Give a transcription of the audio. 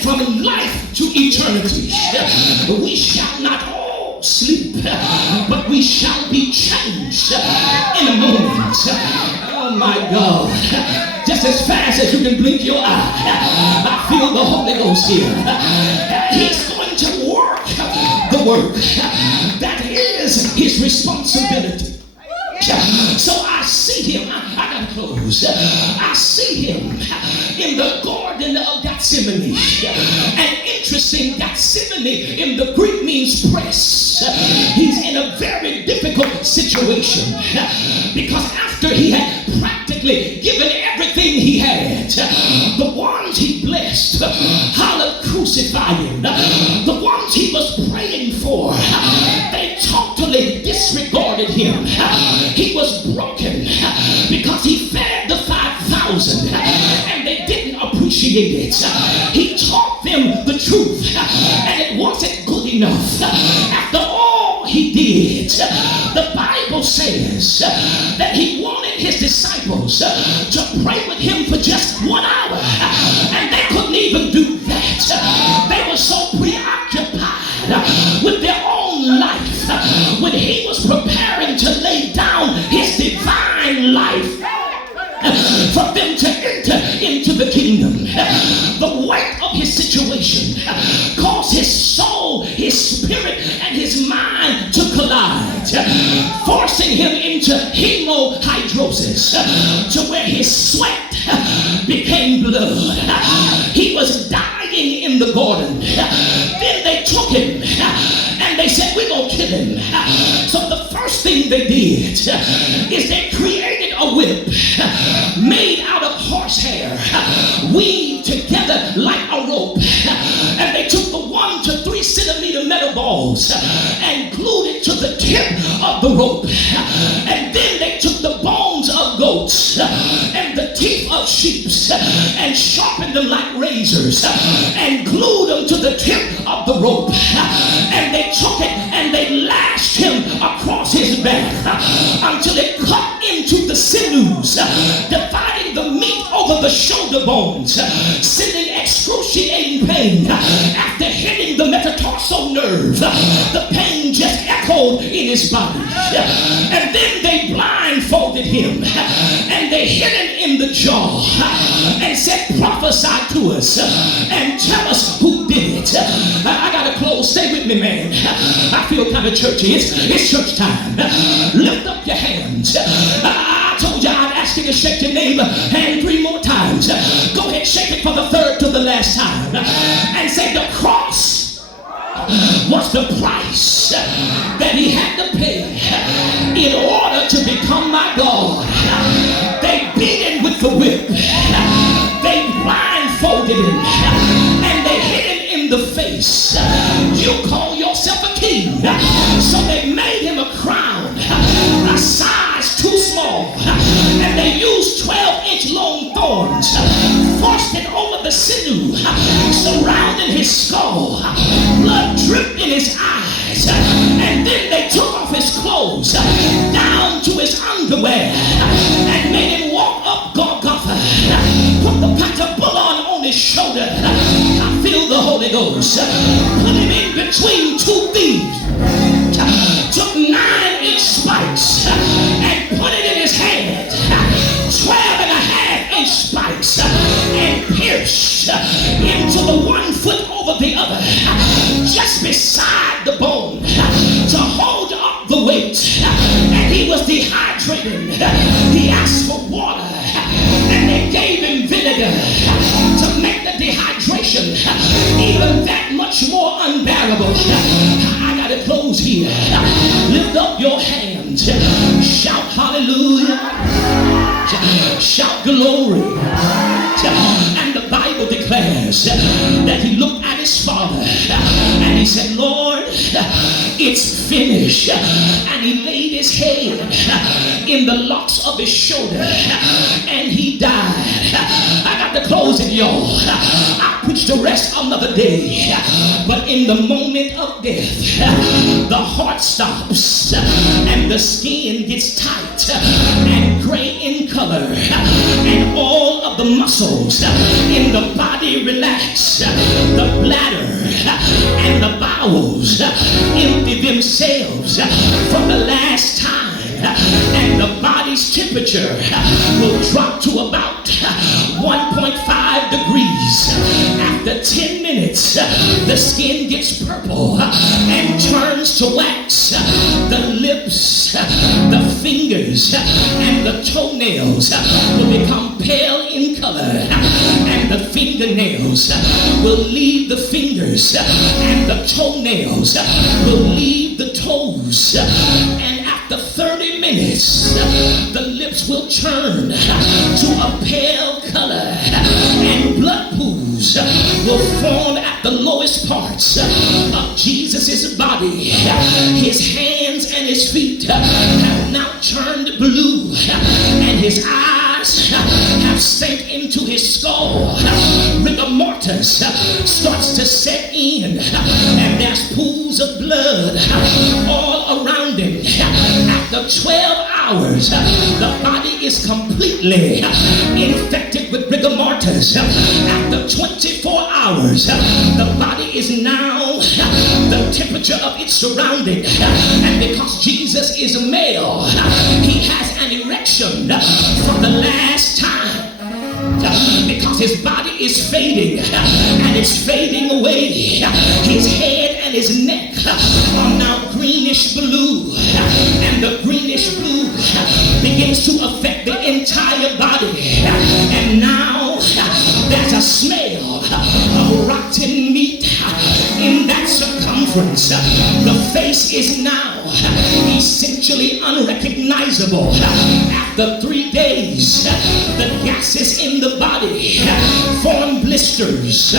and from life to eternity. We shall not all sleep, but we shall be changed in a moment. Oh my God. Just as fast as you can blink your eye, I feel the Holy Ghost here. He's going to work the work. That is his responsibility. So I see him. I gotta close. I see him in the Garden of Gethsemane. And interesting, Gethsemane in the Greek means press. He's in a very difficult situation because after he had practically given everything he had, the ones he blessed, hollered, crucify him. The ones he was praying for, they totally disregarded him. He was broken because he fed the 5,000 and they didn't appreciate it. He taught them the truth and it wasn't good enough. After all he did, the Bible says that he wanted his disciples to pray with him for just 1 hour, and they couldn't even do that. They were so preoccupied with their own life when he was preparing to lay down his divine life for them to enter into the kingdom. The weight of his situation caused his soul, his spirit, and his mind to collide, forcing him into hemohydrosis, to where his sweat became blood. He was dying in the garden. Then they took him and they said, we're going to kill him. So the first thing they did is they created a whip made out of horsehair, weaved together like a rope, and they took the 1 to 3 centimeter metal balls and glued it to the tip of the rope, and then they took the bones of goats and the teeth of sheep and sharpened them like razors and glued them to the tip of the rope, and they took it and they lashed him across his back until it cut into the sinews, dividing the meat over the shoulder bones, sending excruciating pain. After hitting the metatarsal nerve, the pain just echoed in his body. And then they blindfolded him and they hit him in the jaw and said, prophesy to us and tell us who did it. I gotta close. Stay with me, man. I feel kind of churchy. It's church time. Lift up your hands. I told you I'd ask you to shake your neighbor hand 3 more times. Go ahead, shake it for the 3rd to the last time and say, the cross was the price that he had to pay in order to become my God. They beat him with the whip. They blindfolded him and they hit him in the face. You call yourself a king, so they made him a crown a size too small, and they used 12-inch long thorns, forced it over the sinew, surrounding his skull. Blood dripped in his eyes, and then they took off his clothes down to his underwear and made him walk up Golgotha. Put the patibulum on his shoulder. I feel the Holy Ghost. Put him in between 2 thieves. Took 9-inch spikes and put it in his hand. 12.5-inch spikes and pierced into the 1 foot over the other, just beside the bone, to hold up the weight. And he was dehydrated. He asked for water and they gave him vinegar to make the dehydration even that much more unbearable. I gotta close here. Lift up your hands. Shout hallelujah. Shout glory. And the Bible declares that he looked at his father and he said, Lord, it's finished. And he laid his head in the locks of his shoulder and he died. I got to close it, y'all. I'll preach the rest another day. But in the moment of death, the heart stops and the skin gets tight and gray in color, and all of the muscles in the body relax. The bladder and the bowels empty themselves for the last time, and the body's temperature will drop to about 1.5 degrees. After 10 minutes, the skin gets purple and turns to wax. The lips, the fingers, and the toenails will become pale in color, and the fingernails will leave the fingers, and the toenails will leave the toes. And after 30 minutes, the lips will turn to a pale color, and blood pools will form at the lowest parts of Jesus' body. His hands and his feet have now turned blue, and his eyes have sank into his skull. Rigor mortis starts to set in, and there's pools of blood all around him. After 12 hours, the body is completely infected with rigor mortis. After 24 hours, the body is now the temperature of its surrounding. And because Jesus is a male, he has an erection for the last time. Because his body is fading, and it's fading away. His head and his neck are now greenish blue, and the greenish blue begins to affect the entire body. And now there's a smell of rotten meat in that circumference. The face is now essentially unrecognizable. After 3 days, the gases in the body form blisters